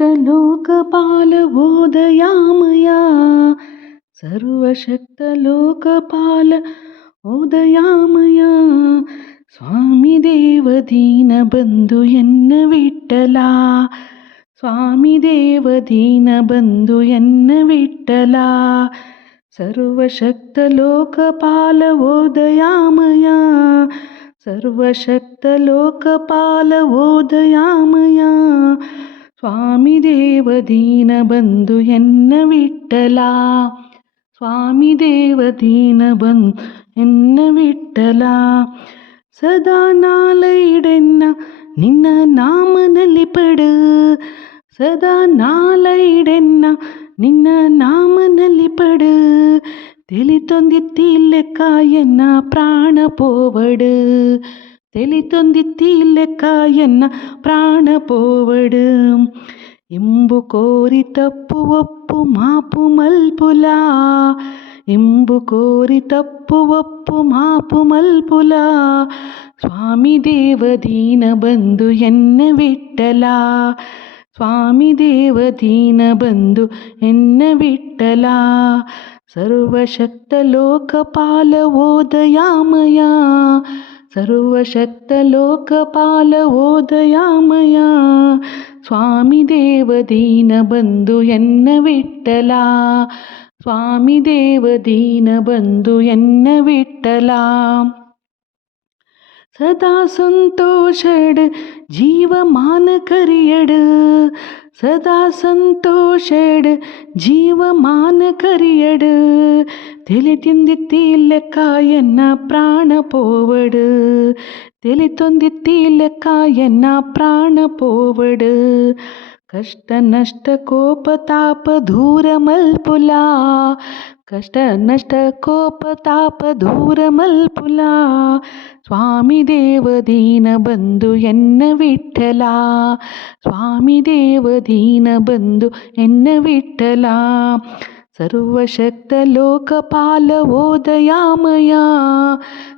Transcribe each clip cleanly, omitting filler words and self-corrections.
सर्वशक्तलोकपाल सर्वशक्तलोकपाल ಓದಯಾಮಯ ಸ್ವಾಮಿ ದೇವ ದೀನಬಂಧು ಎನ್ನ ವಿಠಲ ಸ್ವಾಮಿ ದೇವ ದೀನಬಂಧು ಎನ್ನ ವಿಠಲ ಸರ್ವಶಕ್ತಲೋಕಪಾಲ ಓದಯಾಮಯ ಸರ್ವಶಕ್ತಲೋಕಪಾಲ ಓದಯಾಮಯ ಸ್ವಾಮಿ ದೇವ ದೀನಬಂಧು ಎನ್ನ ವಿಠಲ ಸ್ವಾಮಿ ದೇವ ದೀನಬಂಧು ಎನ್ನ ವಿಠಲ ಸದಾ ನಾಲೈಡೆನ್ನ ನಿನ್ನ ನಾಮನಲ್ಲಿ ಪಡು ಸದಾ ನಾಲೈಡೆನ್ನ ನಿನ್ನ ನಾಮನಲ್ಲಿ ಪಡು ತಿಳಿತೊಂದಿತ್ತಿ ಲೆಕ್ಕ ಎನ್ನ ಪ್ರಾಣ ಪೋವಡು ತಿಳಿತೊಂದಿತ್ತಿ ಲೆಕ್ಕ ಎನ್ನ ಪ್ರಾಣ ಪೋವಡು ಇಂಬು ಕೋರಿ ತಪ್ಪು ಒಪ್ಪು ಮಾಪು ಮಲ್ಪುಲ ಇಂಬು ಕೋರಿ ತಪ್ಪು ಒಪ್ಪು ಮಾಪು ಮಲ್ಪುಲ ಸ್ವಾಮಿ ದೇವ ದೀನಬಂಧು ಎನ್ನ ವಿಠಲ ಸ್ವಾಮಿ ದೇವ ದೀನಬಂಧು ಎನ್ನ ವಿಠಲ ಸರ್ವಶಕ್ತಲೋಕಪಾಲ ಓದಯಾಮಯ ಸರ್ವಶಕ್ತಲೋಕಪಾಲ ಓದಯಾಮಯ ಸ್ವಾಮಿ ದೇವ ದೀನಬಂಧು ಎನ್ನ ವಿಠಲ ಸ್ವಾಮಿ ದೇವ ದೀನಬಂಧು ಎನ್ನ ವಿಠಲ ಸದಾ ಸಂತೋಷಡ್ ಜೀವಮಾನ ಕರಿಯಡು ಸದಾ ಸಂತೋಷಡ್ ಜೀವಮಾನ ಕರಿಯಡು ತೆಲಿ ತಿಂದಿತ್ತಿ ಲೆಕ್ಕ ಎನ್ನ ಪ್ರಾಣ ಪೋವಡು ತೆಲಿ ತೊಂದಿತ್ತಿ ಲೆಕ್ಕ ಎನ್ನ ಪ್ರಾಣ ಪೋವಡು ಕಷ್ಟ ನಷ್ಟ ಕೋಪ ತಾಪ ದೂರ ಮಲ್ಪುಲ ಕಷ್ಟ ನಷ್ಟ ಕೋಪ ತಾಪ ದೂರ ಮಲ್ಪುಲ ಸ್ವಾಮಿ ದೇವ ದೀನಬಂಧು ಎನ್ನ ವಿಠಲ ಸ್ವಾಮಿ ದೇವ ದೀನಬಂಧು ಎನ್ನ ವಿಠಲ ಸರ್ವಶಕ್ತಲೋಕಪಾಲ ಓದಯಾಮಯ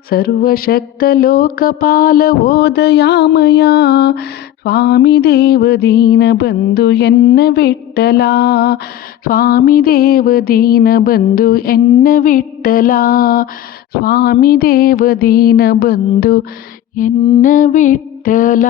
ಸರ್ವಶಕ್ತಲೋಕಪಾಲ ಓದಯಾಮಯ ಸ್ವಾಮಿ ದೇವ ದೀನಬಂಧು ಎನ್ನ ವಿಠಲ ಸ್ವಾಮಿ ದೇವ ದೀನಬಂಧು ಎನ್ನ ವಿಠಲ ಸ್ವಾಮಿ ದೇವ ದೀನಬಂಧು ಎನ್ನ ವಿಠಲ.